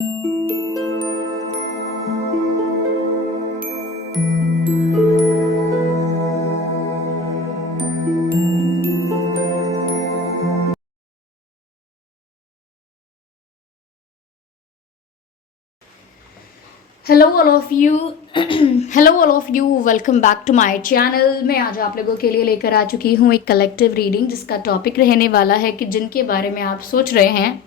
Hello all of you hello all of you welcome back to my channel. मैं आज आप लोगों के लिए लेकर आ चुकी हूँ एक कलेक्टिव रीडिंग जिसका टॉपिक रहने वाला है कि जिनके बारे में आप सोच रहे हैं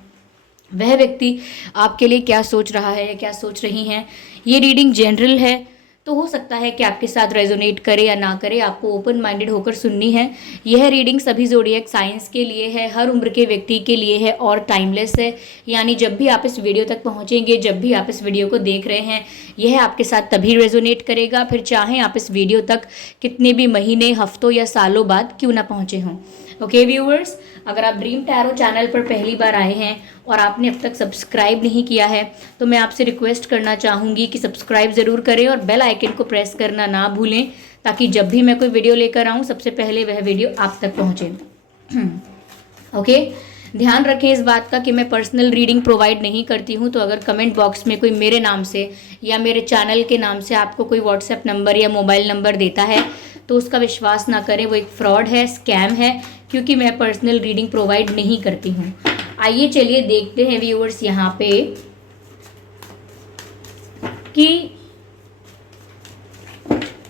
वह व्यक्ति आपके लिए क्या सोच रहा है या क्या सोच रही हैं। ये रीडिंग जनरल है, तो हो सकता है कि आपके साथ रेजोनेट करे या ना करे, आपको ओपन माइंडेड होकर सुननी है। यह रीडिंग सभी ज़ोडिएक साइंस के लिए है, हर उम्र के व्यक्ति के लिए है और टाइमलेस है। यानी जब भी आप इस वीडियो तक पहुंचेंगे, जब भी आप इस वीडियो को देख रहे हैं, यह आपके साथ तभी रेजोनेट करेगा, फिर चाहे आप इस वीडियो तक कितने भी महीने, हफ्तों या सालों बाद क्यों ना पहुंचे हों। ओके व्यूअर्स, अगर आप ड्रीम टैरो चैनल पर पहली बार आए हैं और आपने अब तक सब्सक्राइब नहीं किया है तो मैं आपसे रिक्वेस्ट करना चाहूँगी कि सब्सक्राइब ज़रूर करें और बेल आइकन को प्रेस करना ना भूलें, ताकि जब भी मैं कोई वीडियो लेकर आऊँ सबसे पहले वह वीडियो आप तक पहुँचे। ओके, ध्यान रखें इस बात का कि मैं पर्सनल रीडिंग प्रोवाइड नहीं करती हूँ। तो अगर कमेंट बॉक्स में कोई मेरे नाम से या मेरे चैनल के नाम से आपको कोई व्हाट्सएप नंबर या मोबाइल नंबर देता है तो उसका विश्वास ना करें, वो एक फ्रॉड है, स्कैम है, क्योंकि मैं पर्सनल रीडिंग प्रोवाइड नहीं करती हूँ। आइए चलिए देखते हैं व्यूअर्स यहाँ पे कि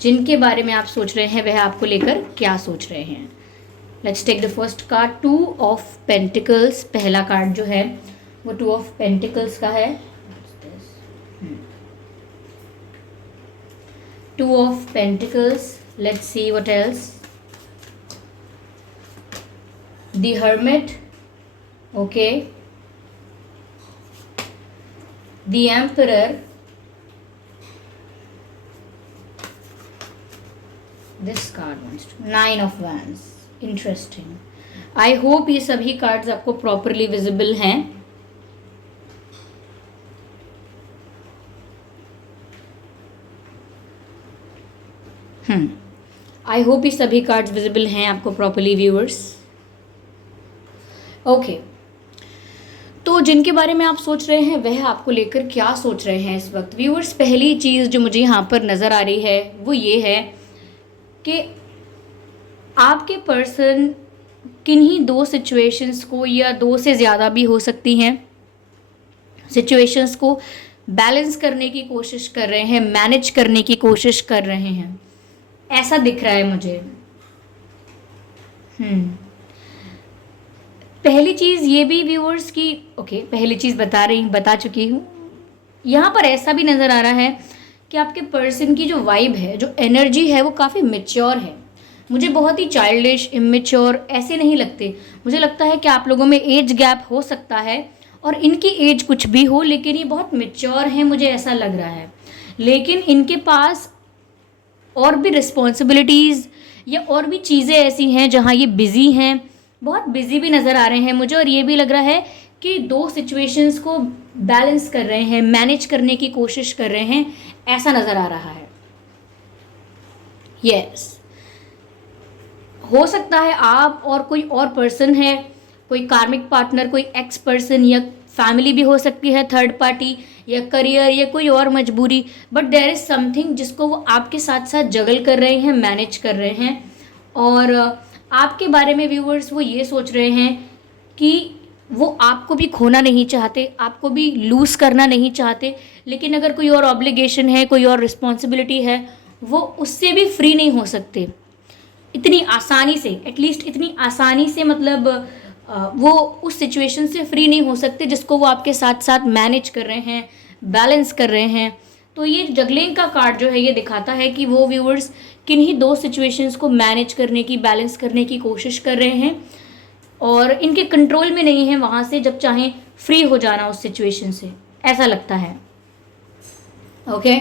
जिनके बारे में आप सोच रहे हैं वह आपको लेकर क्या सोच रहे हैं। Let's take the first card, 2 of pentacles. पहला कार्ड जो है वो 2 ऑफ पेंटिकल्स का है। 2 of pentacles. Let's see what else. The hermit, okay, the emperor, this card wants to 9 of wands। Interesting. I hope ये सभी कार्ड्स आपको properly visible हैं। आई होप ये सभी कार्ड्स विजिबल हैं आपको प्रॉपरली व्यूअर्स। ओके, तो जिनके बारे में आप सोच रहे हैं वह आपको लेकर क्या सोच रहे हैं इस वक्त व्यूअर्स। पहली चीज़ जो मुझे यहाँ पर नज़र आ रही है वो ये है कि आपके पर्सन किन्हीं 2 सिचुएशंस को, या 2 से ज़्यादा भी हो सकती हैं, सिचुएशंस को बैलेंस करने की कोशिश कर रहे हैं, मैनेज करने की कोशिश कर रहे हैं, ऐसा दिख रहा है मुझे। पहली चीज़ ये भी व्यूअर्स की, ओके, पहली चीज़ बता चुकी हूँ। यहाँ पर ऐसा भी नज़र आ रहा है कि आपके पर्सन की जो वाइब है, जो एनर्जी है, वो काफ़ी मेच्योर है। मुझे बहुत ही चाइल्डिश, इमेच्योर ऐसे नहीं लगते। मुझे लगता है कि आप लोगों में एज गैप हो सकता है और इनकी एज कुछ भी हो, लेकिन ये बहुत मेच्योर हैं, मुझे ऐसा लग रहा है। लेकिन इनके पास और भी रिस्पॉन्सिबिलिटीज़ या और भी चीज़ें ऐसी हैं जहाँ ये बिज़ी हैं, बहुत बिज़ी भी नज़र आ रहे हैं मुझे। और ये भी लग रहा है कि 2 सिचुएशंस को बैलेंस कर रहे हैं, मैनेज करने की कोशिश कर रहे हैं, ऐसा नज़र आ रहा है। यस, हो सकता है आप और कोई और पर्सन है, कोई कार्मिक पार्टनर, कोई एक्स पर्सन, या फैमिली भी हो सकती है, थर्ड पार्टी, या करियर, या कोई और मजबूरी। बट देयर इज़ समथिंग जिसको वो आपके साथ साथ जगल कर रहे हैं, मैनेज कर रहे हैं। और आपके बारे में व्यूअर्स वो ये सोच रहे हैं कि वो आपको भी खोना नहीं चाहते, आपको भी लूज़ करना नहीं चाहते, लेकिन अगर कोई और ऑब्लिगेशन है, कोई और रिस्पॉन्सिबिलिटी है, वो उससे भी फ्री नहीं हो सकते इतनी आसानी से। एटलीस्ट इतनी आसानी से, मतलब वो उस सिचुएशन से फ्री नहीं हो सकते जिसको वो आपके साथ साथ मैनेज कर रहे हैं, बैलेंस कर रहे हैं। तो ये जगलिंग का कार्ड जो है ये दिखाता है कि वो व्यूअर्स किन्हीं 2 सिचुएशंस को मैनेज करने की, बैलेंस करने की कोशिश कर रहे हैं और इनके कंट्रोल में नहीं है वहाँ से जब चाहें फ्री हो जाना उस सिचुएशन से, ऐसा लगता है। ओके,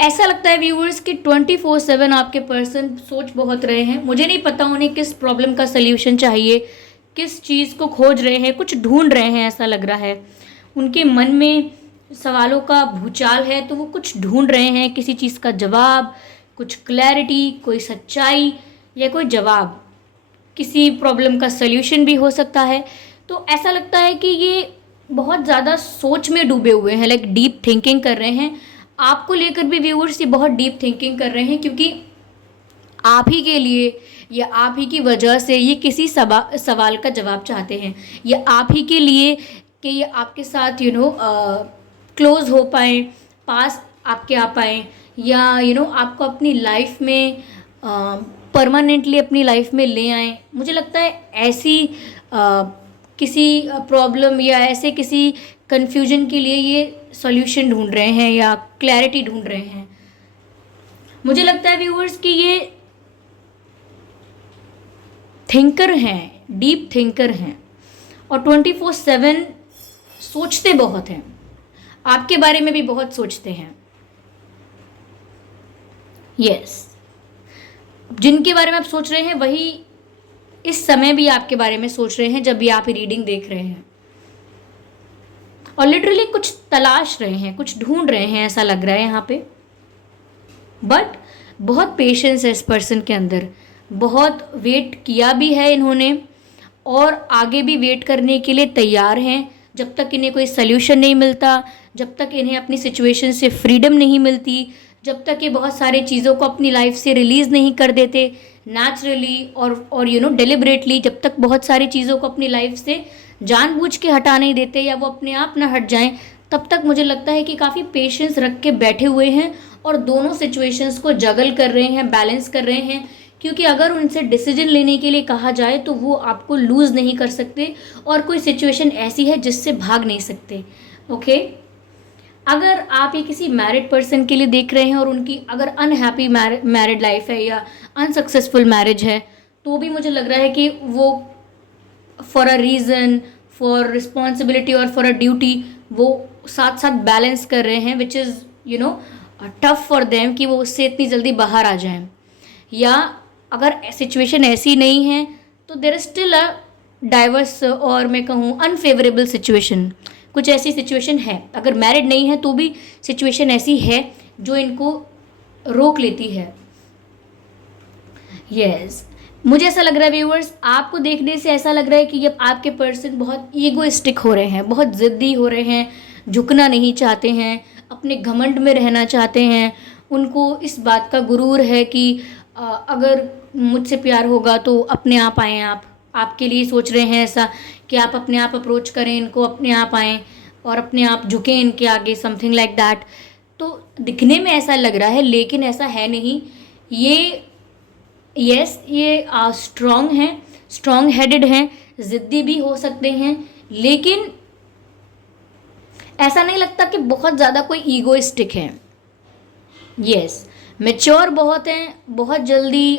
ऐसा लगता है व्यूअर्स कि 24/7 आपके पर्सन सोच बहुत रहे हैं। मुझे नहीं पता उन्हें किस प्रॉब्लम का सल्यूशन चाहिए, किस चीज़ को खोज रहे हैं, कुछ ढूंढ रहे हैं, ऐसा लग रहा है। उनके मन में सवालों का भूचाल है, तो वो कुछ ढूंढ रहे हैं, किसी चीज़ का जवाब, कुछ क्लैरिटी, कोई सच्चाई, या कोई जवाब, किसी प्रॉब्लम का सल्यूशन भी हो सकता है। तो ऐसा लगता है कि ये बहुत ज़्यादा सोच में डूबे हुए हैं, लाइक डीप थिंकिंग कर रहे हैं। आपको लेकर भी व्यूअर्स ये बहुत डीप थिंकिंग कर रहे हैं, क्योंकि आप ही के लिए या आप ही की वजह से ये किसी सवाल का जवाब चाहते हैं, या आप ही के लिए कि ये आपके साथ क्लोज हो पाए, पास आपके आ पाए, या आपको अपनी लाइफ में परमानेंटली अपनी लाइफ में ले आए। मुझे लगता है ऐसी किसी प्रॉब्लम या ऐसे किसी कन्फ्यूजन के लिए ये सॉल्यूशन ढूंढ रहे हैं या क्लैरिटी ढूंढ रहे हैं। मुझे लगता है व्यूअर्स कि ये थिंकर हैं, डीप थिंकर हैं, और 24/7 सोचते बहुत हैं, आपके बारे में भी बहुत सोचते हैं। यस, जिनके बारे में आप सोच रहे हैं वही इस समय भी आपके बारे में सोच रहे हैं, जब भी आप रीडिंग देख रहे हैं, और लिटरली कुछ तलाश रहे हैं, कुछ ढूंढ रहे हैं, ऐसा लग रहा है यहाँ पे। बट बहुत पेशेंस है इस पर्सन के अंदर, बहुत वेट किया भी है इन्होंने, और आगे भी वेट करने के लिए तैयार हैं, जब तक इन्हें कोई सल्यूशन नहीं मिलता, जब तक इन्हें अपनी सिचुएशन से फ्रीडम नहीं मिलती, जब तक ये बहुत सारी चीज़ों को अपनी लाइफ से रिलीज़ नहीं कर देते नेचुरली और डेलिबरेटली, जब तक बहुत सारी चीज़ों को अपनी लाइफ से जानबूझ के हटा नहीं देते या वो अपने आप ना हट जाएं, तब तक मुझे लगता है कि काफ़ी पेशेंस रख के बैठे हुए हैं और दोनों सिचुएशंस को जगल कर रहे हैं, बैलेंस कर रहे हैं। क्योंकि अगर उनसे डिसीजन लेने के लिए कहा जाए तो वो आपको लूज़ नहीं कर सकते, और कोई सिचुएशन ऐसी है जिससे भाग नहीं सकते। ओके, अगर आप ये किसी मैरिड पर्सन के लिए देख रहे हैं और उनकी अगर अनहैप्पी मैरिड लाइफ है या अनसक्सेसफुल मैरिज है, तो भी मुझे लग रहा है कि वो for a reason, for responsibility और फॉर अ ड्यूटी वो साथ साथ बैलेंस कर रहे हैं, which is tough for them कि वो उससे इतनी जल्दी बाहर आ जाएं। या अगर सिचुएशन ऐसी नहीं है तो there is still a diverse, और मैं कहूँ अनफेवरेबल सिचुएशन, कुछ ऐसी सिचुएशन है। अगर मैरिड नहीं है तो भी सिचुएशन ऐसी है जो इनको रोक लेती है। यस, मुझे ऐसा लग रहा है व्यूअर्स, आपको देखने से ऐसा लग रहा है कि अब आपके पर्सन बहुत ईगोइस्टिक हो रहे हैं, बहुत ज़िद्दी हो रहे हैं, झुकना नहीं चाहते हैं, अपने घमंड में रहना चाहते हैं। उनको इस बात का गुरूर है कि अगर मुझसे प्यार होगा तो अपने आप आएँ। आप आपके लिए सोच रहे हैं ऐसा कि आप अपने आप अप्रोच करें इनको, अपने आप आएँ और अपने आप झुकें इनके आगे, समथिंग लाइक दैट। तो दिखने में ऐसा लग रहा है लेकिन ऐसा है नहीं। ये ये स्ट्रॉन्ग हैं, स्ट्रॉन्ग हेडेड हैं, ज़िद्दी भी हो सकते हैं, लेकिन ऐसा नहीं लगता कि बहुत ज़्यादा कोई ईगोइस्टिक है। यस, मैच्योर बहुत हैं, बहुत जल्दी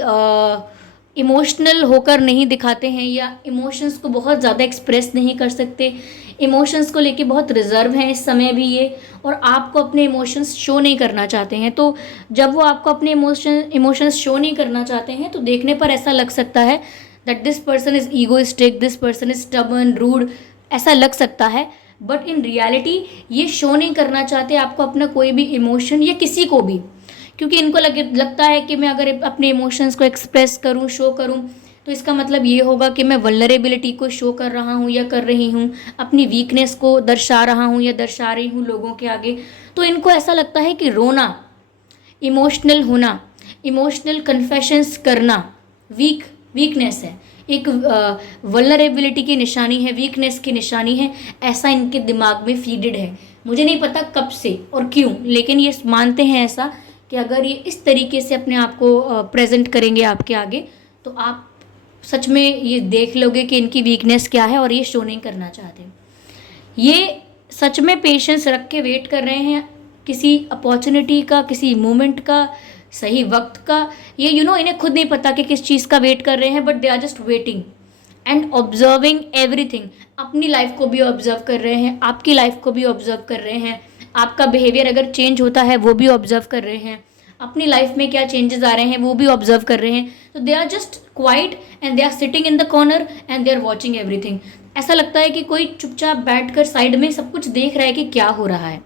इमोशनल होकर नहीं दिखाते हैं या इमोशंस को बहुत ज़्यादा एक्सप्रेस नहीं कर सकते। इमोशंस को लेके बहुत रिजर्व हैं इस समय भी ये, और आपको अपने इमोशंस शो नहीं करना चाहते हैं। तो जब वो आपको अपने इमोशंस शो नहीं करना चाहते हैं तो देखने पर ऐसा लग सकता है that this person is egoistic, this person is stubborn, rude, ऐसा लग सकता है। बट इन रियलिटी ये शो नहीं करना चाहते आपको अपना कोई भी इमोशन या किसी को भी, क्योंकि इनको लगता है कि मैं अगर अपने इमोशंस को एक्सप्रेस करूं, शो करूं, तो इसका मतलब ये होगा कि मैं वल्नरेबिलिटी को शो कर रहा हूं या कर रही हूं, अपनी वीकनेस को दर्शा रहा हूं या दर्शा रही हूं लोगों के आगे। तो इनको ऐसा लगता है कि रोना, इमोशनल होना, इमोशनल कन्फेशंस करना वीकनेस है, एक वल्नरेबिलिटी की निशानी है, वीकनेस की निशानी है। ऐसा इनके दिमाग में फीडेड है। मुझे नहीं पता कब से और क्यों, लेकिन ये मानते हैं ऐसा कि अगर ये इस तरीके से अपने आप को प्रेजेंट करेंगे आपके आगे तो आप सच में ये देख लोगे कि इनकी वीकनेस क्या है, और ये शो नहीं करना चाहते। ये सच में पेशेंस रख के वेट कर रहे हैं किसी अपॉर्चुनिटी का, किसी मोमेंट का, सही वक्त का। ये इन्हें खुद नहीं पता कि किस चीज़ का वेट कर रहे हैं, but they are just waiting and observing everything. अपनी लाइफ को भी ऑब्जर्व कर रहे हैं, आपकी लाइफ को भी ऑब्जर्व कर रहे हैं, आपका बिहेवियर अगर चेंज होता है वो भी ऑब्जर्व कर रहे हैं, अपनी लाइफ में क्या चेंजेस आ रहे हैं वो भी ऑब्जर्व कर रहे हैं। तो they are just quiet and they are sitting in the corner and they are watching everything. ऐसा लगता है कि कोई चुपचाप बैठकर साइड में सब कुछ देख रहा है कि क्या हो रहा है।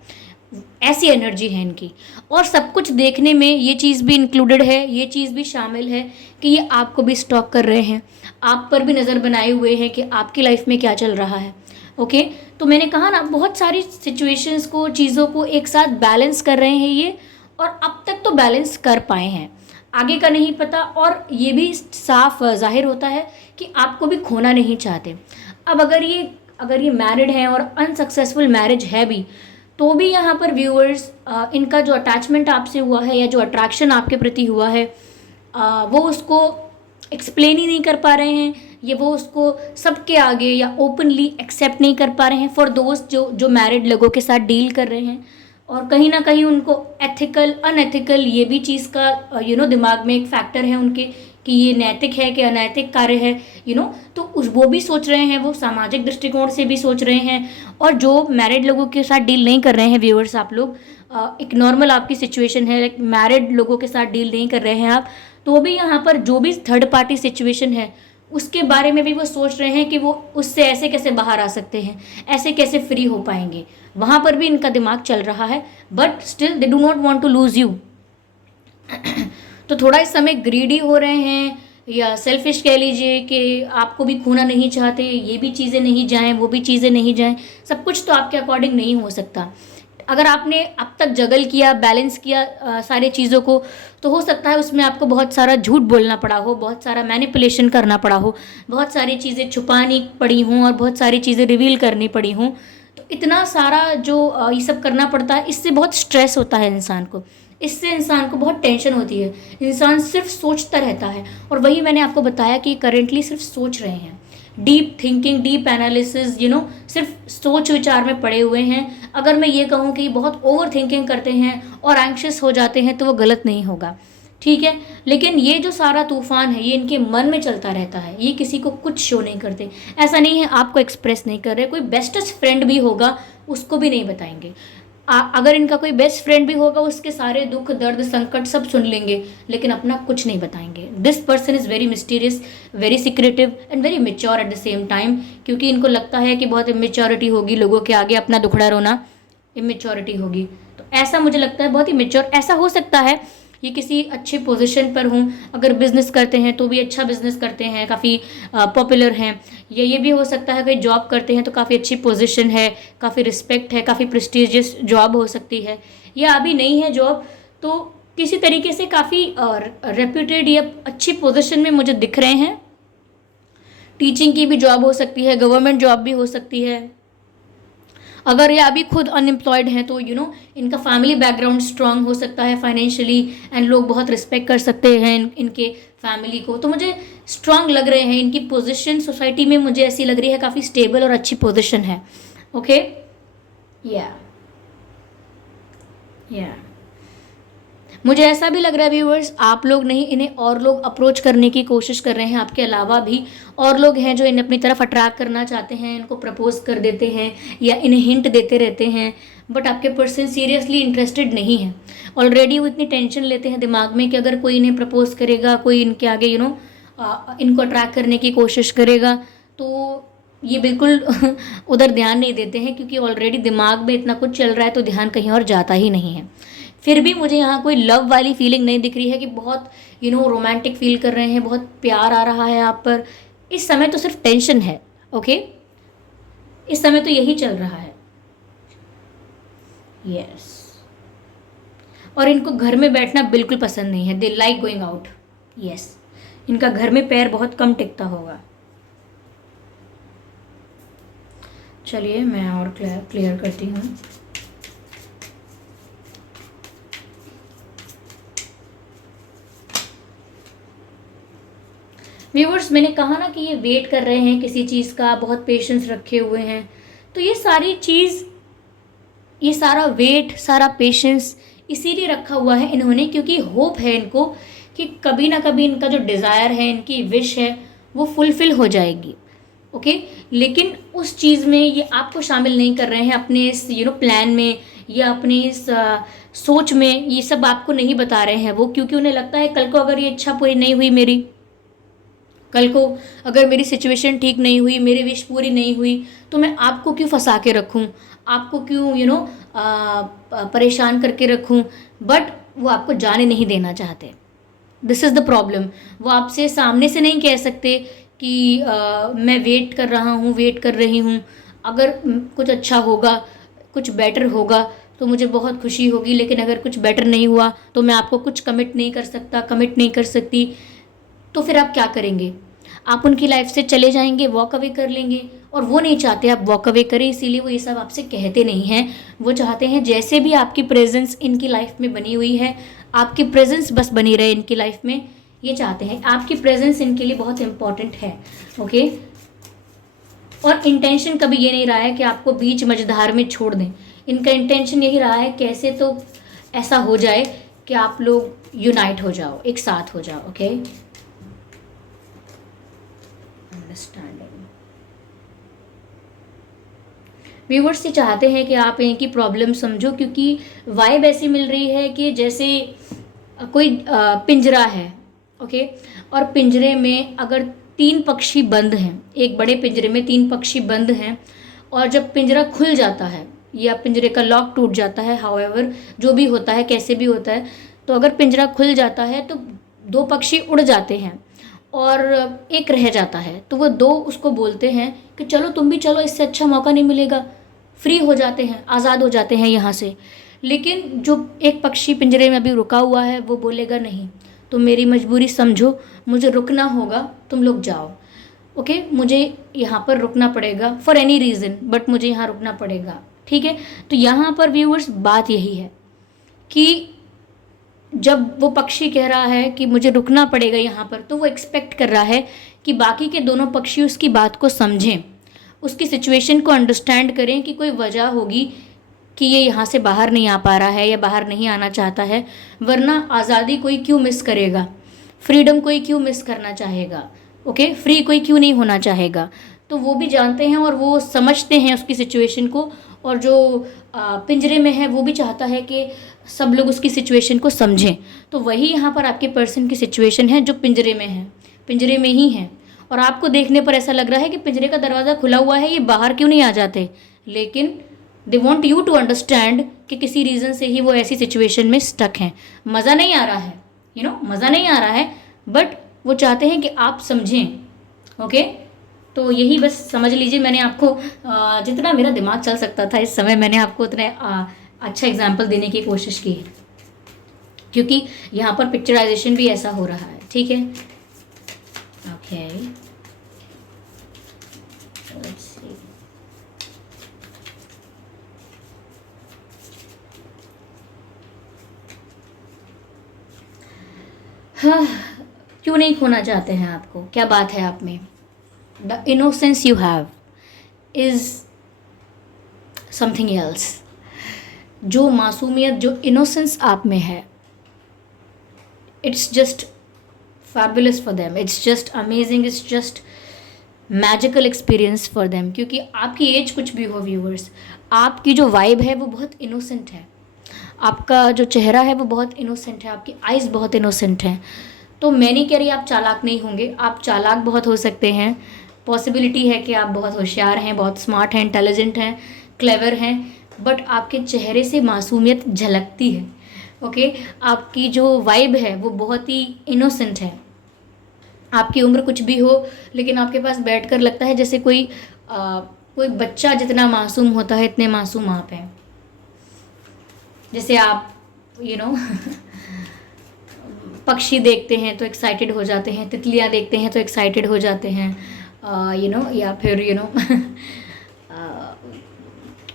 ऐसी एनर्जी है इनकी। और सब कुछ देखने में ये चीज़ भी इंक्लूडेड है, ये चीज़ भी शामिल है कि ये आपको भी स्टॉक कर रहे हैं, आप पर भी नज़र बनाए हुए हैं कि आपकी लाइफ में क्या चल रहा है। ओके, तो मैंने कहा ना, बहुत सारी सिचुएशंस को, चीज़ों को एक साथ बैलेंस कर रहे हैं ये, और अब तक तो बैलेंस कर पाए हैं, आगे का नहीं पता। और ये भी साफ जाहिर होता है कि आपको भी खोना नहीं चाहते। अब अगर ये मैरिड है और अनसक्सेसफुल मैरिज है भी, तो भी यहाँ पर व्यूअर्स, इनका जो अटैचमेंट आपसे हुआ है या जो अट्रैक्शन आपके प्रति हुआ है, वो उसको एक्सप्लेन ही नहीं कर पा रहे हैं, ये वो उसको सबके आगे या ओपनली एक्सेप्ट नहीं कर पा रहे हैं फॉर दोस्त जो मैरिड लोगों के साथ डील कर रहे हैं। और कहीं ना कहीं उनको एथिकल अनएथिकल ये भी चीज़ का दिमाग में एक फैक्टर है उनके, कि ये नैतिक है कि अनैतिक कार्य है, तो वो भी सोच रहे हैं, वो सामाजिक दृष्टिकोण से भी सोच रहे हैं। और जो मैरिड लोगों के साथ डील नहीं कर रहे हैं व्यूअर्स, आप लोग, एक नॉर्मल आपकी सिचुएशन है, लाइक मैरिड लोगों के साथ डील नहीं कर रहे हैं आप, तो भी यहाँ पर जो भी थर्ड पार्टी सिचुएशन है उसके बारे में भी वो सोच रहे हैं कि वो उससे ऐसे कैसे बाहर आ सकते हैं, ऐसे कैसे फ्री हो पाएंगे, वहाँ पर भी इनका दिमाग चल रहा है। But still they do not want to lose you. तो थोड़ा इस समय ग्रीडी हो रहे हैं, या सेल्फिश कह लीजिए, कि आपको भी खोना नहीं चाहते, ये भी चीज़ें नहीं जाएं, वो भी चीज़ें नहीं जाएं, सब कुछ तो आपके अकॉर्डिंग नहीं हो सकता। अगर आपने अब तक जगल किया, बैलेंस किया सारी चीज़ों को, तो हो सकता है उसमें आपको बहुत सारा झूठ बोलना पड़ा हो, बहुत सारा मैनिपुलेशन करना पड़ा हो, बहुत सारी चीज़ें छुपानी पड़ी हों और बहुत सारी चीज़ें रिवील करनी पड़ी हों। तो इतना सारा जो ये सब करना पड़ता है, इससे बहुत स्ट्रेस होता है इंसान को, इससे इंसान को बहुत टेंशन होती है, इंसान सिर्फ सोचता रहता है। और वही मैंने आपको बताया कि करेंटली सिर्फ सोच रहे हैं, डीप थिंकिंग, डीप एनालिसिस, सिर्फ सोच विचार में पड़े हुए हैं। अगर मैं ये कहूँ कि बहुत ओवर थिंकिंग करते हैं और एंग्शियस हो जाते हैं तो वो गलत नहीं होगा, ठीक है। लेकिन ये जो सारा तूफान है ये इनके मन में चलता रहता है, ये किसी को कुछ शो नहीं करते। ऐसा नहीं है आपको एक्सप्रेस नहीं कर रहे, कोई बेस्टेस्ट फ्रेंड भी होगा उसको भी नहीं बताएंगे। अगर इनका कोई बेस्ट फ्रेंड भी होगा उसके सारे दुख दर्द संकट सब सुन लेंगे, लेकिन अपना कुछ नहीं बताएंगे। This person is very mysterious, very secretive and very mature at the same time, क्योंकि इनको लगता है कि बहुत इमेच्योरिटी होगी लोगों के आगे अपना दुखड़ा रोना, इमेच्योरिटी होगी। तो ऐसा मुझे लगता है बहुत ही मेच्योर। ऐसा हो सकता है ये किसी अच्छे पोजीशन पर हों, अगर बिजनेस करते हैं तो भी अच्छा बिजनेस करते हैं, काफ़ी पॉपुलर हैं, या ये भी हो सकता है कि जॉब करते हैं तो काफ़ी अच्छी पोजीशन है, काफ़ी रिस्पेक्ट है, काफ़ी प्रेस्टिजियस जॉब हो सकती है, या अभी नहीं है जॉब तो किसी तरीके से काफ़ी रेप्यूटेड या अच्छी पोजीशन में मुझे दिख रहे हैं। टीचिंग की भी जॉब हो सकती है, गवर्नमेंट जॉब भी हो सकती है। अगर ये अभी खुद अनएम्प्लॉयड हैं तो इनका फैमिली बैकग्राउंड स्ट्रांग हो सकता है फाइनेंशियली, एंड लोग बहुत रिस्पेक्ट कर सकते हैं इनके फैमिली को। तो मुझे स्ट्रांग लग रहे हैं, इनकी पोजीशन सोसाइटी में मुझे ऐसी लग रही है काफ़ी स्टेबल और अच्छी पोजीशन है। ओके, या मुझे ऐसा भी लग रहा है व्यूअर्स, आप लोग नहीं, इन्हें और लोग अप्रोच करने की कोशिश कर रहे हैं, आपके अलावा भी और लोग हैं जो इन्हें अपनी तरफ अट्रैक्ट करना चाहते हैं, इनको प्रपोज कर देते हैं या इन्हें हिंट देते रहते हैं। बट आपके पर्सन सीरियसली इंटरेस्टेड नहीं है। ऑलरेडी वो इतनी टेंशन लेते हैं दिमाग में कि अगर कोई इन्हें प्रपोज करेगा, कोई इनके आगे इनको अट्रैक्ट करने की कोशिश करेगा, तो ये बिल्कुल उधर ध्यान नहीं देते हैं, क्योंकि ऑलरेडी दिमाग में इतना कुछ चल रहा है तो ध्यान कहीं और जाता ही नहीं है। फिर भी मुझे यहाँ कोई लव वाली फीलिंग नहीं दिख रही है कि बहुत रोमांटिक फील कर रहे हैं, बहुत प्यार आ रहा है आप पर। इस समय तो सिर्फ टेंशन है। ओके, इस समय तो यही चल रहा है। यस, और इनको घर में बैठना बिल्कुल पसंद नहीं है, they like going out. Yes, इनका घर में पैर बहुत कम टिकता होगा। चलिए मैं और क्लियर करती हूँ। व्यूवर्स, मैंने कहा ना कि ये वेट कर रहे हैं किसी चीज़ का, बहुत पेशेंस रखे हुए हैं। तो ये सारी चीज़, ये सारा वेट, सारा पेशेंस इसीलिए रखा हुआ है इन्होंने, क्योंकि होप है इनको कि कभी ना कभी इनका जो डिज़ायर है, इनकी विश है, वो फुलफ़िल हो जाएगी। ओके, लेकिन उस चीज़ में ये आपको शामिल नहीं कर रहे हैं अपने इस प्लान में, या अपनी इस सोच में। ये सब आपको नहीं बता रहे हैं वो, क्योंकि उन्हें लगता है कल को अगर ये इच्छा पूरी नहीं हुई मेरी, कल को अगर मेरी सिचुएशन ठीक नहीं हुई, मेरी विश पूरी नहीं हुई, तो मैं आपको क्यों फंसा के रखूं, आपको क्यों परेशान करके रखूं। बट वो आपको जाने नहीं देना चाहते। This is the problem. वो आपसे सामने से नहीं कह सकते कि मैं वेट कर रहा हूँ, वेट कर रही हूँ, अगर कुछ अच्छा होगा, कुछ बेटर होगा तो मुझे बहुत खुशी होगी, लेकिन अगर कुछ बेटर नहीं हुआ तो मैं आपको कुछ कमिट नहीं कर सकता, कमिट नहीं कर सकती। तो फिर आप क्या करेंगे? आप उनकी लाइफ से चले जाएंगे, वॉक अवे कर लेंगे, और वो नहीं चाहते आप वॉक अवे करें, इसीलिए वो ये सब आपसे कहते नहीं हैं। वो चाहते हैं जैसे भी आपकी प्रेजेंस इनकी लाइफ में बनी हुई है, आपकी प्रेजेंस बस बनी रहे इनकी लाइफ में, ये चाहते हैं। आपकी प्रेजेंस इनके लिए बहुत इंपॉर्टेंट है, ओके। और इंटेंशन कभी ये नहीं रहा है कि आपको बीच मझधार में छोड़ दें। इनका इंटेंशन यही रहा है कैसे तो ऐसा हो जाए कि आप लोग यूनाइट हो जाओ, एक साथ हो जाओ, ओके। अंडरस्टैंडिंग। व्यूवर्स ये चाहते हैं कि आप इनकी प्रॉब्लम समझो, क्योंकि वाइब ऐसी मिल रही है कि जैसे कोई पिंजरा है, ओके, और पिंजरे में अगर 3 पक्षी बंद हैं, एक बड़े पिंजरे में 3 पक्षी बंद हैं, और जब पिंजरा खुल जाता है या पिंजरे का लॉक टूट जाता है, हाउएवर जो भी होता है, कैसे भी होता है, तो अगर पिंजरा खुल जाता है तो 2 पक्षी उड़ जाते हैं और एक रह जाता है। तो वो 2 उसको बोलते हैं कि चलो तुम भी चलो, इससे अच्छा मौका नहीं मिलेगा। फ्री हो जाते हैं, आज़ाद हो जाते हैं यहाँ से। लेकिन जो एक पक्षी पिंजरे में अभी रुका हुआ है वो बोलेगा नहीं, तुम मेरी मजबूरी समझो, मुझे रुकना होगा, तुम लोग जाओ, ओके। मुझे यहाँ पर रुकना पड़ेगा फॉर एनी रीज़न, बट मुझे यहाँ रुकना पड़ेगा, ठीक है। तो यहाँ पर व्यूअर्स बात यही है कि जब वो पक्षी कह रहा है कि मुझे रुकना पड़ेगा यहाँ पर, तो वो एक्सपेक्ट कर रहा है कि बाकी के दोनों पक्षी उसकी बात को समझें, उसकी सिचुएशन को अंडरस्टैंड करें कि कोई वजह होगी कि ये यहाँ से बाहर नहीं आ पा रहा है या बाहर नहीं आना चाहता है, वरना आज़ादी कोई क्यों मिस करेगा, फ्रीडम कोई क्यों मिस करना चाहेगा, ओके, फ्री कोई क्यों नहीं होना चाहेगा। तो वो भी जानते हैं और वो समझते हैं उसकी सिचुएशन को, और जो पिंजरे में है वो भी चाहता है कि सब लोग उसकी सिचुएशन को समझें। तो वही यहाँ पर आपके पर्सन की सिचुएशन है जो पिंजरे में है, पिंजरे में ही है, और आपको देखने पर ऐसा लग रहा है कि पिंजरे का दरवाज़ा खुला हुआ है, ये बाहर क्यों नहीं आ जाते, लेकिन they want you to understand कि किसी रीज़न से ही वो ऐसी सिचुएशन में स्टक हैं। मज़ा नहीं आ रहा है, मज़ा नहीं आ रहा है, बट वो चाहते हैं कि आप समझें, ओके। तो यही बस समझ लीजिए, मैंने आपको जितना मेरा दिमाग चल सकता था इस समय, मैंने आपको उतने अच्छा एग्जाम्पल देने की कोशिश की है, क्योंकि यहाँ पर पिक्चराइजेशन भी ऐसा हो रहा है, ठीक है, ओके। हाँ, क्यों नहीं खोना चाहते हैं आपको? क्या बात है आप में? The innocence you have is something else. जो मासूमियत, जो इनोसेंस आप में है, it's just fabulous for them, it's just amazing, it's just magical experience for them. क्योंकि आपकी एज कुछ भी हो व्यूअर्स, आपकी जो वाइब है वो बहुत इनोसेंट है, आपका जो चेहरा है वो बहुत इनोसेंट है, आपकी आइज़ बहुत इनोसेंट हैं। तो मैं नहीं कह रही आप चालाक नहीं होंगे, आप चालाक बहुत हो सकते हैं, पॉसिबिलिटी है कि आप बहुत होशियार हैं, बहुत स्मार्ट हैं, इंटेलिजेंट हैं, क्लेवर हैं, बट आपके चेहरे से मासूमियत झलकती है, ओके। आपकी जो वाइब है वो बहुत ही इनोसेंट है। आपकी उम्र कुछ भी हो, लेकिन आपके पास बैठकर लगता है जैसे कोई बच्चा जितना मासूम होता है, इतने मासूम आप हैं। जैसे आप पक्षी देखते हैं तो एक्साइटेड हो जाते हैं, तितलियां देखते हैं तो एक्साइटेड हो जाते हैं, या फिर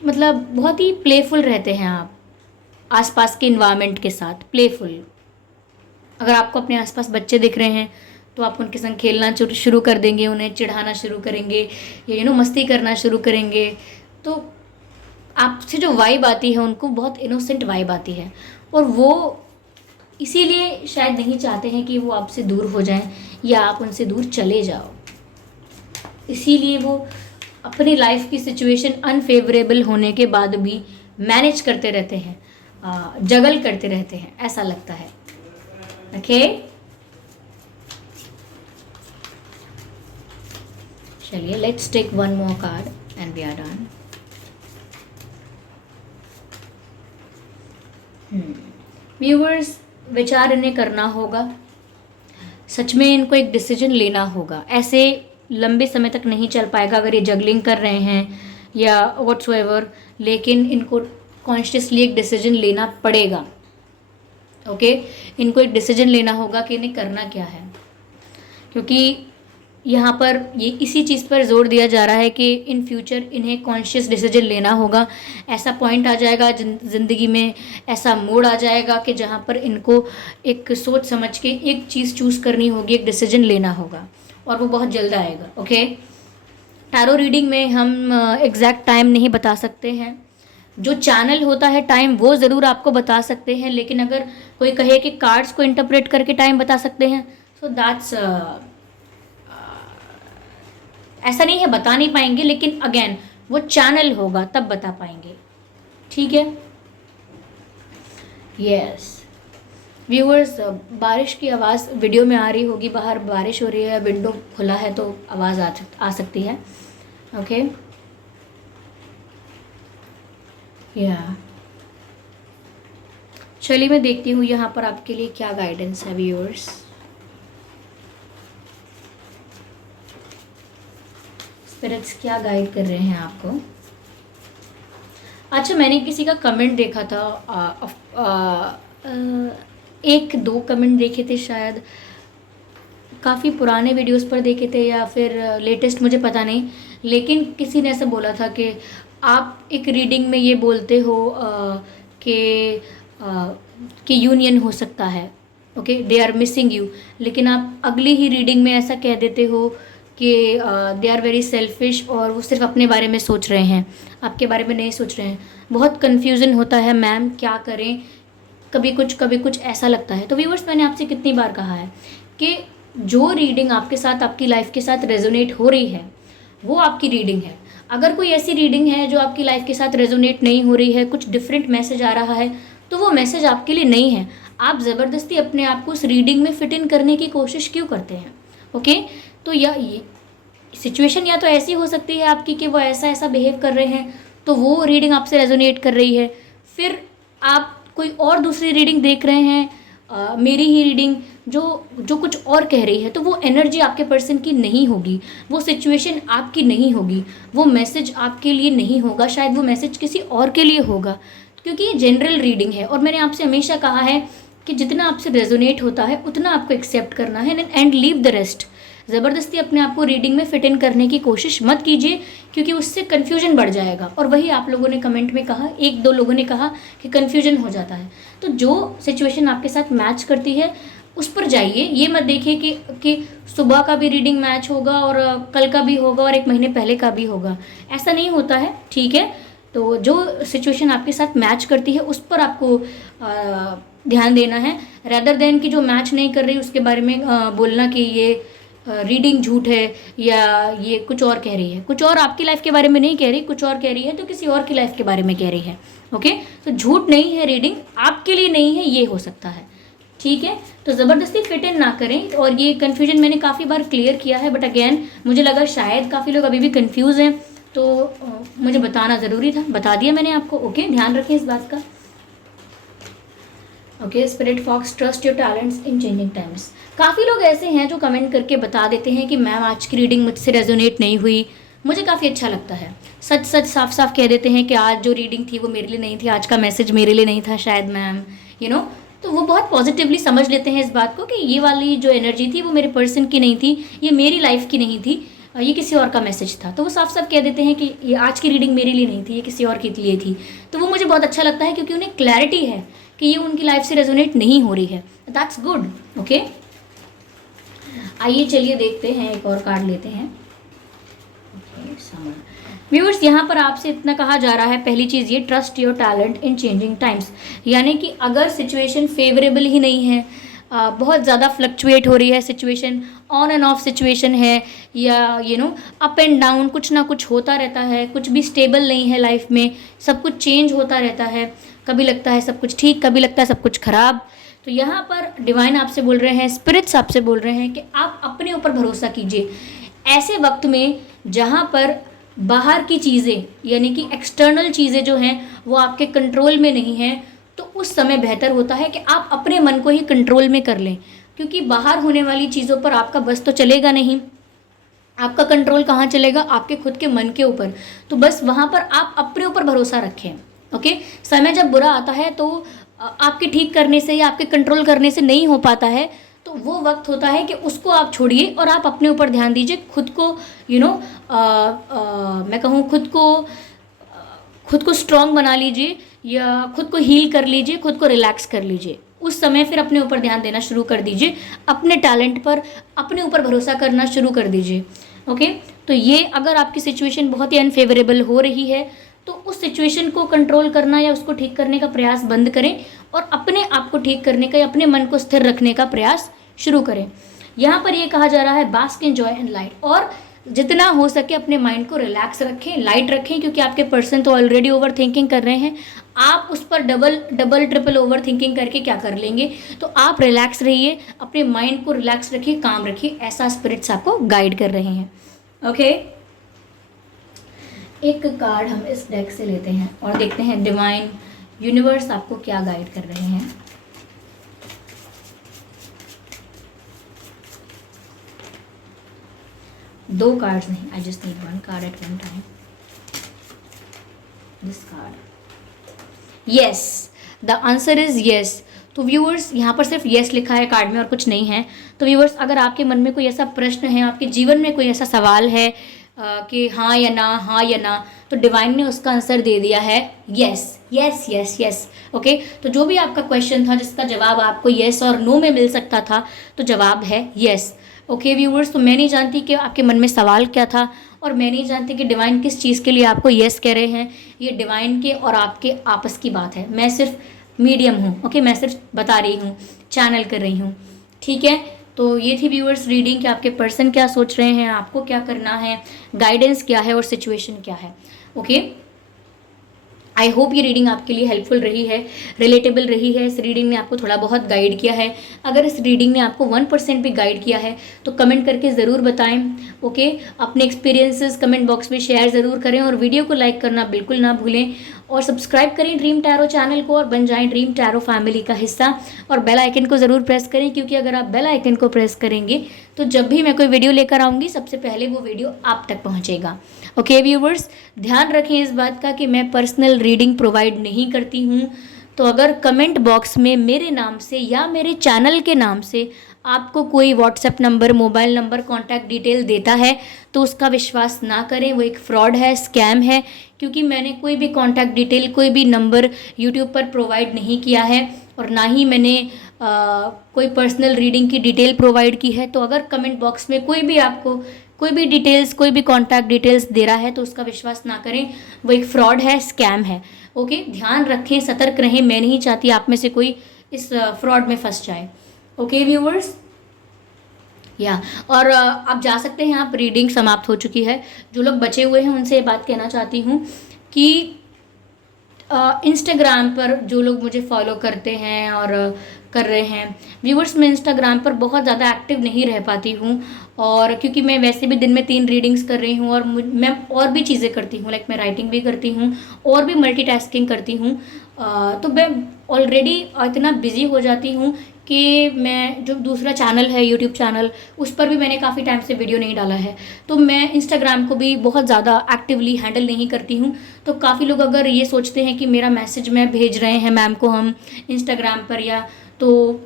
मतलब बहुत ही प्लेफुल रहते हैं आप आसपास के इन्वायरमेंट के साथ, प्लेफुल। अगर आपको अपने आसपास बच्चे दिख रहे हैं तो आप उनके संग खेलना शुरू कर देंगे, उन्हें चिढ़ाना शुरू करेंगे, या मस्ती करना शुरू करेंगे। तो आपसे जो वाइब आती है, उनको बहुत इनोसेंट वाइब आती है, और वो इसीलिए शायद नहीं चाहते हैं कि वो आपसे दूर हो जाएं या आप उनसे दूर चले जाओ। इसीलिए वो अपनी लाइफ की सिचुएशन अनफेवरेबल होने के बाद भी मैनेज करते रहते हैं, जगल करते रहते हैं, ऐसा लगता है, ओके। चलिए, let's take one more card and we are done. Viewers, विचार इन्हें करना होगा सच में इनको एक डिसीजन लेना होगा। ऐसे लंबे समय तक नहीं चल पाएगा अगर ये जगलिंग कर रहे हैं या व्हाट्सएवर, लेकिन इनको कॉन्शियसली एक डिसीजन लेना पड़ेगा। ओके, इनको एक डिसीजन लेना होगा कि इन्हें करना क्या है, क्योंकि यहाँ पर ये इसी चीज़ पर जोर दिया जा रहा है कि इन फ्यूचर इन्हें कॉन्शियस डिसीजन लेना होगा। ऐसा पॉइंट आ जाएगा ज़िंदगी में, ऐसा मोड़ आ जाएगा कि जहाँ पर इनको एक सोच समझ के एक चीज़ चूज़ करनी होगी, एक डिसीजन लेना होगा, और वो बहुत जल्द आएगा। ओके, टैरो रीडिंग में हम एग्जैक्ट टाइम नहीं बता सकते हैं। जो चैनल होता है टाइम वो ज़रूर आपको बता सकते हैं, लेकिन अगर कोई कहे कि कार्ड्स को इंटरप्रेट करके टाइम बता सकते हैं, सो दैट्स ऐसा नहीं है, बता नहीं पाएंगे, लेकिन अगेन वो चैनल होगा तब बता पाएंगे। ठीक है, यस व्यूअर्स, बारिश की आवाज़ वीडियो में आ रही होगी, बाहर बारिश हो रही है, विंडो खुला है तो आवाज़ आ सकती है। ओके, या चलिए मैं देखती हूँ यहाँ पर आपके लिए क्या गाइडेंस है व्यूअर्स। स्पिरिट्स क्या गाइड कर रहे हैं आपको। अच्छा, मैंने किसी का कमेंट देखा था, एक दो कमेंट देखे थे शायद, काफ़ी पुराने वीडियोस पर देखे थे या फिर लेटेस्ट, मुझे पता नहीं, लेकिन किसी ने ऐसा बोला था कि आप एक रीडिंग में ये बोलते हो कि यूनियन हो सकता है, okay, they are missing you, लेकिन आप अगली ही रीडिंग में ऐसा कह देते हो कि दे आर वेरी सेल्फिश और वो सिर्फ अपने बारे में सोच रहे हैं, आपके बारे में नहीं सोच रहे हैं। बहुत कन्फ्यूज़न होता है मैम, क्या करें, कभी कुछ ऐसा लगता है। तो व्यूअर्स, मैंने आपसे कितनी बार कहा है कि जो रीडिंग आपके साथ, आपकी लाइफ के साथ रेजोनेट हो रही है वो आपकी रीडिंग है। अगर कोई ऐसी रीडिंग है जो आपकी लाइफ के साथ रेजोनेट नहीं हो रही है, कुछ डिफरेंट मैसेज आ रहा है, तो वो मैसेज आपके लिए नहीं है। आप ज़बरदस्ती अपने आप को उस रीडिंग में फिट इन करने की कोशिश क्यों करते हैं। ओके, तो या ये सिचुएशन या तो ऐसी हो सकती है आपकी कि वो ऐसा ऐसा बिहेव कर रहे हैं तो वो रीडिंग आपसे रेजोनेट कर रही है, फिर आप कोई और दूसरी रीडिंग देख रहे हैं, मेरी ही रीडिंग जो कुछ और कह रही है, तो वो एनर्जी आपके पर्सन की नहीं होगी, वो सिचुएशन आपकी नहीं होगी, वो मैसेज आपके लिए नहीं होगा, शायद वो मैसेज किसी और के लिए होगा, क्योंकि ये जनरल रीडिंग है। और मैंने आपसे हमेशा कहा है कि जितना आपसे रेजोनेट होता है उतना आपको एक्सेप्ट करना है एंड लीव द रेस्ट। ज़बरदस्ती अपने आप को रीडिंग में फिट इन करने की कोशिश मत कीजिए, क्योंकि उससे कन्फ्यूजन बढ़ जाएगा। और वही आप लोगों ने कमेंट में कहा, एक दो लोगों ने कहा कि कन्फ्यूजन हो जाता है। तो जो सिचुएशन आपके साथ मैच करती है उस पर जाइए, ये मत देखिए कि सुबह का भी रीडिंग मैच होगा और कल का भी होगा और एक महीने पहले का भी होगा, ऐसा नहीं होता है। ठीक है, तो जो सिचुएशन आपके साथ मैच करती है उस पर आपको ध्यान देना है, रैदर देन कि जो मैच नहीं कर रही उसके बारे में बोलना कि ये रीडिंग झूठ है या ये कुछ और कह रही है, कुछ और आपकी लाइफ के बारे में नहीं कह रही, कुछ और कह रही है तो किसी और की लाइफ के बारे में कह रही है। ओके, तो झूठ नहीं है, रीडिंग आपके लिए नहीं है, ये हो सकता है। ठीक है, तो ज़बरदस्ती फिट इन ना करें। और ये कन्फ्यूजन मैंने काफ़ी बार क्लियर किया है, बट अगेन मुझे लगा शायद काफ़ी लोग अभी भी कन्फ्यूज़ हैं, तो मुझे बताना ज़रूरी था, बता दिया मैंने आपको। ओके, ध्यान रखें इस बात का। Okay, spirit fox, trust your talents in changing times. काफ़ी लोग ऐसे हैं जो कमेंट करके बता देते हैं कि मैम आज की रीडिंग मुझसे रेजोनेट नहीं हुई। मुझे काफ़ी अच्छा लगता है, सच सच साफ साफ कह देते हैं कि आज जो रीडिंग थी वो मेरे लिए नहीं थी, आज का मैसेज मेरे लिए नहीं था शायद मैम, यू नो। तो वो बहुत पॉजिटिवली समझ लेते हैं इस बात को कि ये वाली जो एनर्जी थी वो मेरे पर्सन की नहीं थी, ये मेरी लाइफ की नहीं थी, ये किसी और का मैसेज था। तो वो साफ साफ कह देते हैं कि ये आज की रीडिंग मेरे लिए नहीं थी, ये किसी और के लिए थी। तो वो मुझे बहुत अच्छा लगता है, क्योंकि उन्हें क्लैरिटी है कि ये उनकी लाइफ से रेजोनेट नहीं हो रही है। That's good. ओके, आइए चलिए देखते हैं, एक और कार्ड लेते हैं। व्यूअर्स, यहाँ पर आपसे इतना कहा जा रहा है, पहली चीज़ ये, trust your talent in changing times. यानी कि अगर सिचुएशन फेवरेबल ही नहीं है, बहुत ज़्यादा फ्लक्चुएट हो रही है situation, on end of situation है, या you know up and down, कुछ ना कुछ होता रहता है, कुछ भी स्टेबल नहीं है लाइफ में, सब कुछ चेंज होता रहता है, कभी लगता है सब कुछ ठीक, कभी लगता है सब कुछ खराब। तो यहाँ पर डिवाइन आपसे बोल रहे हैं, स्पिरिट्स आपसे बोल रहे हैं कि आप अपने ऊपर भरोसा कीजिए। ऐसे वक्त में जहाँ पर बाहर की चीज़ें यानी कि एक्सटर्नल चीज़ें जो हैं वो आपके कंट्रोल में नहीं हैं, तो उस समय बेहतर होता है कि आप अपने मन को ही कंट्रोल में कर लें। क्योंकि बाहर होने वाली चीज़ों पर आपका बस तो चलेगा नहीं। आपका कंट्रोल कहाँ चलेगा? आपके खुद के मन के ऊपर। तो बस वहाँ पर आप अपने ऊपर भरोसा रखें। ओके, समय जब बुरा आता है तो आपके ठीक करने से या आपके कंट्रोल करने से नहीं हो पाता है, तो वो वक्त होता है कि उसको आप छोड़िए और आप अपने ऊपर ध्यान दीजिए। खुद को मैं कहूँ खुद को स्ट्रांग बना लीजिए या खुद को हील कर लीजिए, खुद को रिलैक्स कर लीजिए। उस समय फिर अपने ऊपर ध्यान देना शुरू कर दीजिए, अपने टैलेंट पर, अपने ऊपर भरोसा करना शुरू कर दीजिए। ओके, तो ये अगर आपकी सिचुएशन बहुत ही अनफेवरेबल हो रही है तो उस सिचुएशन को कंट्रोल करना या उसको ठीक करने का प्रयास बंद करें और अपने आप को ठीक करने का या अपने मन को स्थिर रखने का प्रयास शुरू करें। यहाँ पर ये कहा जा रहा है bask in joy and light, और जितना हो सके अपने माइंड को रिलैक्स रखें, लाइट रखें, क्योंकि आपके पर्सन तो ऑलरेडी ओवर थिंकिंग कर रहे हैं। आप उस पर डबल ट्रिपल ओवर थिंकिंग करके क्या कर लेंगे? तो आप रिलैक्स रहिए, अपने माइंड को रिलैक्स रखिए, काम रखिए, ऐसा स्पिरिट्स आपको गाइड कर रहे हैं। ओके, एक कार्ड हम इस डेक से लेते हैं और देखते हैं डिवाइन यूनिवर्स आपको क्या गाइड कर रहे हैं। दो कार्ड्स नहीं, I just need one card at one time. This card, yes, the answer is yes. तो व्यूअर्स, यहाँ पर सिर्फ यस लिखा है कार्ड में और कुछ नहीं है। तो व्यूअर्स, अगर आपके मन में कोई ऐसा प्रश्न है, आपके जीवन में कोई ऐसा सवाल है कि हाँ या ना, हाँ या ना, तो डिवाइन ने उसका आंसर दे दिया है yes, yes, yes, yes. Okay, तो जो भी आपका क्वेश्चन था जिसका जवाब आपको यस और नो में मिल सकता था, तो जवाब है यस। ओके व्यूअर्स, तो मैं नहीं जानती कि आपके मन में सवाल क्या था और मैं नहीं जानती कि डिवाइन किस चीज़ के लिए आपको यस कह रहे हैं। ये डिवाइन के और आपके आपस की बात है। मैं सिर्फ मीडियम हूँ। ओके, मैं सिर्फ बता रही हूँ, चैनल कर रही हूँ। ठीक है, तो ये थी व्यूअर्स रीडिंग कि आपके पर्सन क्या सोच रहे हैं, आपको क्या करना है, गाइडेंस क्या है और सिचुएशन क्या है। ओके, आई होप ये रीडिंग आपके लिए हेल्पफुल रही है, रिलेटेबल रही है। इस रीडिंग ने आपको थोड़ा बहुत गाइड किया है। अगर इस रीडिंग ने आपको 1% भी गाइड किया है तो कमेंट करके ज़रूर बताएं। ओके, अपने एक्सपीरियंसेस कमेंट बॉक्स में शेयर ज़रूर करें और वीडियो को लाइक करना बिल्कुल ना भूलें और सब्सक्राइब करें ड्रीम टैरो चैनल को और बन जाएं ड्रीम टैरो फैमिली का हिस्सा। और बेल आइकन को ज़रूर प्रेस करें, क्योंकि अगर आप बेल आइकन को प्रेस करेंगे तो जब भी मैं कोई वीडियो लेकर आऊँगी सबसे पहले वो वीडियो आप तक पहुँचेगा। ओके व्यूवर्स, ध्यान रखें इस बात का कि मैं पर्सनल रीडिंग प्रोवाइड नहीं करती हूँ। तो अगर कमेंट बॉक्स में मेरे नाम से या मेरे चैनल के नाम से आपको कोई WhatsApp number, mobile number, contact detail देता है तो उसका विश्वास ना करें, वो एक फ्रॉड है, स्कैम है। क्योंकि मैंने कोई भी कॉन्टैक्ट डिटेल, कोई भी नंबर यूट्यूब पर प्रोवाइड नहीं किया है और ना ही मैंने कोई पर्सनल रीडिंग की डिटेल प्रोवाइड की है। तो अगर कमेंट बॉक्स में कोई भी आपको कोई भी डिटेल्स, कोई भी कॉन्टैक्ट डिटेल्स दे रहा है तो उसका विश्वास ना करें, वो एक फ्रॉड है, स्कैम है। ओके, ध्यान रखें, सतर्क रहें। मैं नहीं चाहती आप में से कोई इस फ्रॉड में फंस जाए। ओके व्यूवर्स, या और आप जा सकते हैं। आप रीडिंग समाप्त हो चुकी है। जो लोग बचे हुए हैं उनसे ये बात कहना चाहती हूँ कि इंस्टाग्राम पर जो लोग मुझे फॉलो करते हैं और कर रहे हैं व्यूवर्स, मैं इंस्टाग्राम पर बहुत ज़्यादा एक्टिव नहीं रह पाती हूँ और क्योंकि मैं वैसे भी दिन में 3 रीडिंग्स कर रही हूँ और मैं और भी चीज़ें करती हूँ, लाइक मैं राइटिंग भी करती हूँ और भी मल्टीटास्किंग करती हूँ। तो मैं ऑलरेडी इतना बिजी हो जाती हूँ कि मैं जो दूसरा चैनल है यूट्यूब चैनल, उस पर भी मैंने काफ़ी टाइम से वीडियो नहीं डाला है। तो मैं इंस्टाग्राम को भी बहुत ज़्यादा एक्टिवली हैंडल नहीं करती हूँ। तो काफ़ी लोग अगर ये सोचते हैं कि मेरा मैसेज मैं भेज रहे हैं मैम को हम इंस्टाग्राम पर, या तो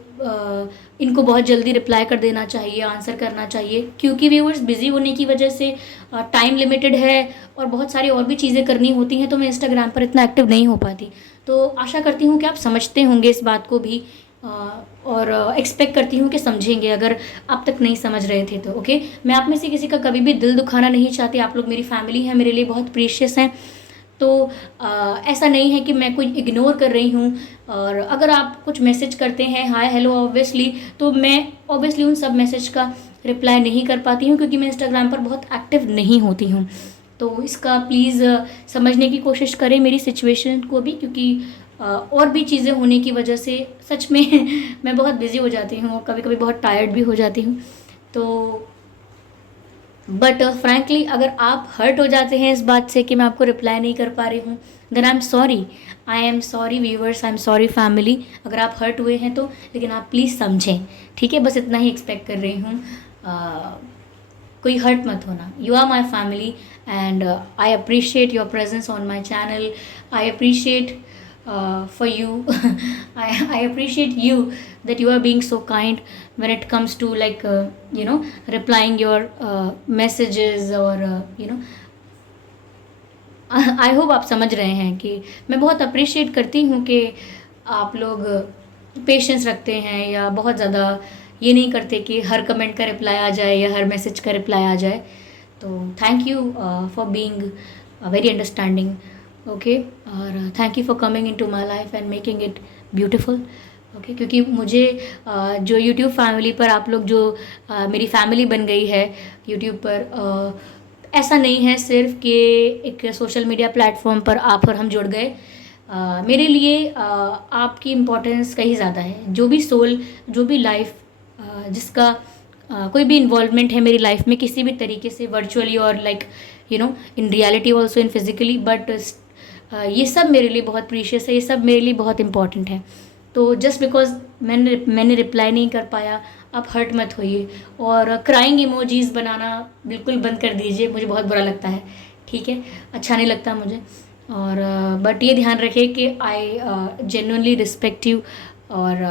इनको बहुत जल्दी रिप्लाई कर देना चाहिए, आंसर करना चाहिए, क्योंकि व्यूअर्स बिजी होने की वजह से टाइम लिमिटेड है और बहुत सारी और भी चीज़ें करनी होती हैं, तो मैं इंस्टाग्राम पर इतना एक्टिव नहीं हो पाती। तो आशा करती हूँ कि आप समझते होंगे इस बात को भी और एक्सपेक्ट करती हूँ कि समझेंगे अगर आप तक नहीं समझ रहे थे तो। ओके, मैं आप में से किसी का कभी भी दिल दुखाना नहीं चाहती। आप लोग मेरी फैमिली हैं, मेरे लिए बहुत प्रीशियस हैं। तो ऐसा नहीं है कि मैं कोई इग्नोर कर रही हूँ। और अगर आप कुछ मैसेज करते हैं हाय हेलो ऑब्वियसली, तो मैं ऑब्वियसली उन सब मैसेज का रिप्लाई नहीं कर पाती हूँ क्योंकि मैं इंस्टाग्राम पर बहुत एक्टिव नहीं होती हूँ। तो इसका प्लीज़ समझने की कोशिश करें मेरी सिचुएशन को भी, क्योंकि और भी चीज़ें होने की वजह से सच में मैं बहुत बिज़ी हो जाती हूँ, कभी कभी बहुत टायर्ड भी हो जाती हूँ। तो बट फ्रैंकली अगर आप हर्ट हो जाते हैं इस बात से कि मैं आपको रिप्लाई नहीं कर पा रही हूँ, then I am sorry viewers, I am sorry family, अगर आप हर्ट हुए हैं तो, लेकिन आप प्लीज़ समझें, ठीक है, बस इतना ही एक्सपेक्ट कर रही हूँ। कोई हर्ट मत होना, you are my family and I appreciate your presence on my channel, I appreciate for you. I appreciate you that you are being so kind when it comes to like replying your messages or I hope आप समझ रहे हैं कि मैं बहुत appreciate करती हूँ कि आप लोग पेशेंस रखते हैं या बहुत ज़्यादा ये नहीं करते कि हर कमेंट का रिप्लाई आ जाए या हर मैसेज का रिप्लाई आ जाए। तो thank you for being very understanding, okay, और thank you for coming into my life and making it beautiful, okay, क्योंकि मुझे जो यूट्यूब फैमिली पर आप लोग जो मेरी फैमिली बन गई है यूट्यूब पर, ऐसा नहीं है सिर्फ कि एक सोशल मीडिया प्लेटफॉर्म पर आप और हम जुड़ गए। मेरे लिए आपकी इम्पोर्टेंस कहीं ज़्यादा है। जो भी सोल, जो भी लाइफ जिसका कोई भी इन्वॉल्वमेंट है मेरी लाइफ में किसी भी तरीके से, वर्चुअली और like in reality also, in physically, but ये सब मेरे लिए बहुत प्रीशियस है, ये सब मेरे लिए बहुत इंपॉर्टेंट है। तो जस्ट बिकॉज मैंने रिप्लाई नहीं कर पाया, आप हर्ट मत होइए, और क्राइंग इमोजीज़ बनाना बिल्कुल बंद कर दीजिए, मुझे बहुत बुरा लगता है, ठीक है, अच्छा नहीं लगता मुझे। और बट ये ध्यान रखिए कि आई जेन्युइनली रिस्पेक्ट यू, और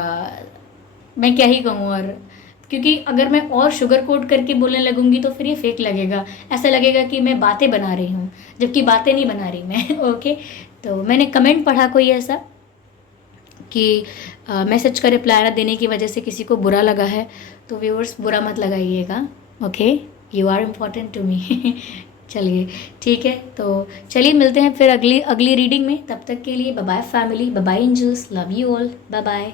मैं क्या ही कहूँ, और क्योंकि अगर मैं और शुगर कोट करके बोलने लगूंगी तो फिर ये फेक लगेगा, ऐसा लगेगा कि मैं बातें बना रही हूँ, जबकि बातें नहीं बना रही मैं। ओके, तो मैंने कमेंट पढ़ा कोई ऐसा कि मैसेज का रिप्लाई ना देने की वजह से किसी को बुरा लगा है, तो व्यूअर्स बुरा मत लगाइएगा, okay, you are important to me. चलिए ठीक है, तो चलिए मिलते हैं फिर अगली रीडिंग में। तब तक के लिए bye bye family, bye bye angels, love you all, bye bye.